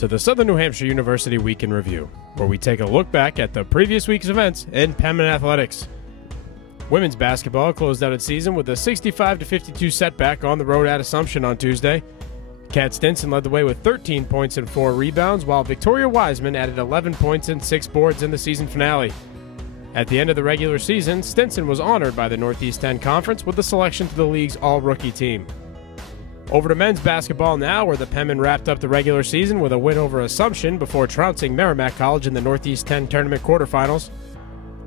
to the Southern New Hampshire University Week in Review, where we take a look back at the previous week's events in Penmen athletics. Women's basketball closed out its season with a 65-52 setback on the road at Assumption on Tuesday. Kat Stinson led the way with 13 points and 4 rebounds, while Victoria Wiseman added 11 points and 6 boards in the season finale. At the end of the regular season, Stinson was honored by the Northeast 10 Conference with the selection to the league's all-rookie team. Over to men's basketball now, where the Penmen wrapped up the regular season with a win over Assumption before trouncing Merrimack College in the Northeast 10 tournament quarterfinals.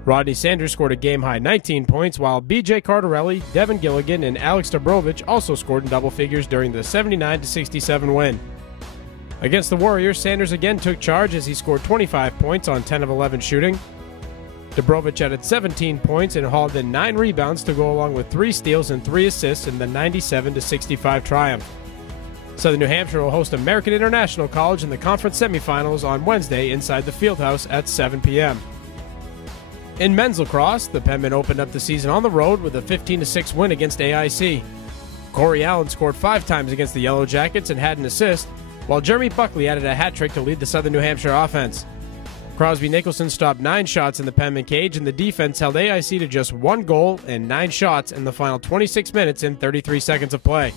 Rodney Sanders scored a game-high 19 points, while B.J. Cardarelli, Devin Gilligan, and Alex Dobrovich also scored in double figures during the 79-67 win. Against the Warriors, Sanders again took charge as he scored 25 points on 10 of 11 shooting. Dobrovich added 17 points and hauled in 9 rebounds to go along with 3 steals and 3 assists in the 97-65 triumph. Southern New Hampshire will host American International College in the conference semifinals on Wednesday inside the Fieldhouse at 7 p.m. In men's lacrosse, the Penmen opened up the season on the road with a 15-6 win against AIC. Corey Allen scored 5 times against the Yellow Jackets and had an assist, while Jeremy Buckley added a hat trick to lead the Southern New Hampshire offense. Crosby Nicholson stopped 9 shots in the Penmen cage, and the defense held AIC to just 1 goal and 9 shots in the final 26 minutes and 33 seconds of play.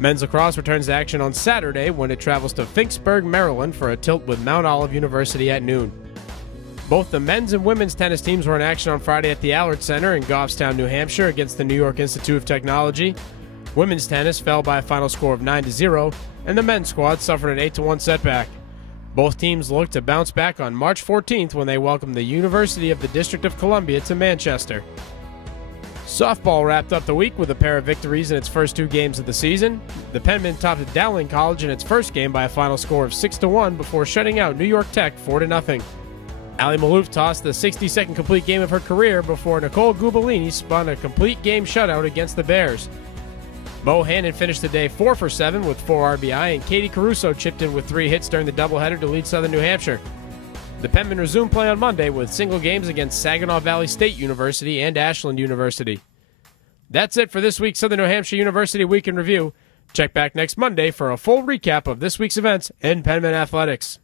Men's lacrosse returns to action on Saturday when it travels to Finksburg, Maryland for a tilt with Mount Olive University at noon. Both the men's and women's tennis teams were in action on Friday at the Allard Center in Goffstown, New Hampshire against the New York Institute of Technology. Women's tennis fell by a final score of 9-0, and the men's squad suffered an 8-1 setback. Both teams look to bounce back on March 14th when they welcome the University of the District of Columbia to Manchester. Softball wrapped up the week with a pair of victories in its first 2 games of the season. The Penmen topped Dowling College in its first game by a final score of 6-1 before shutting out New York Tech 4-0. Ali Malouf tossed the 62nd complete game of her career before Nicole Gubalini spun a complete game shutout against the Bears. Mo Hannon finished the day 4 for 7 with 4 RBI, and Katie Caruso chipped in with 3 hits during the doubleheader to lead Southern New Hampshire. The Penmen resumed play on Monday with single games against Saginaw Valley State University and Ashland University. That's it for this week's Southern New Hampshire University Week in Review. Check back next Monday for a full recap of this week's events in Penmen athletics.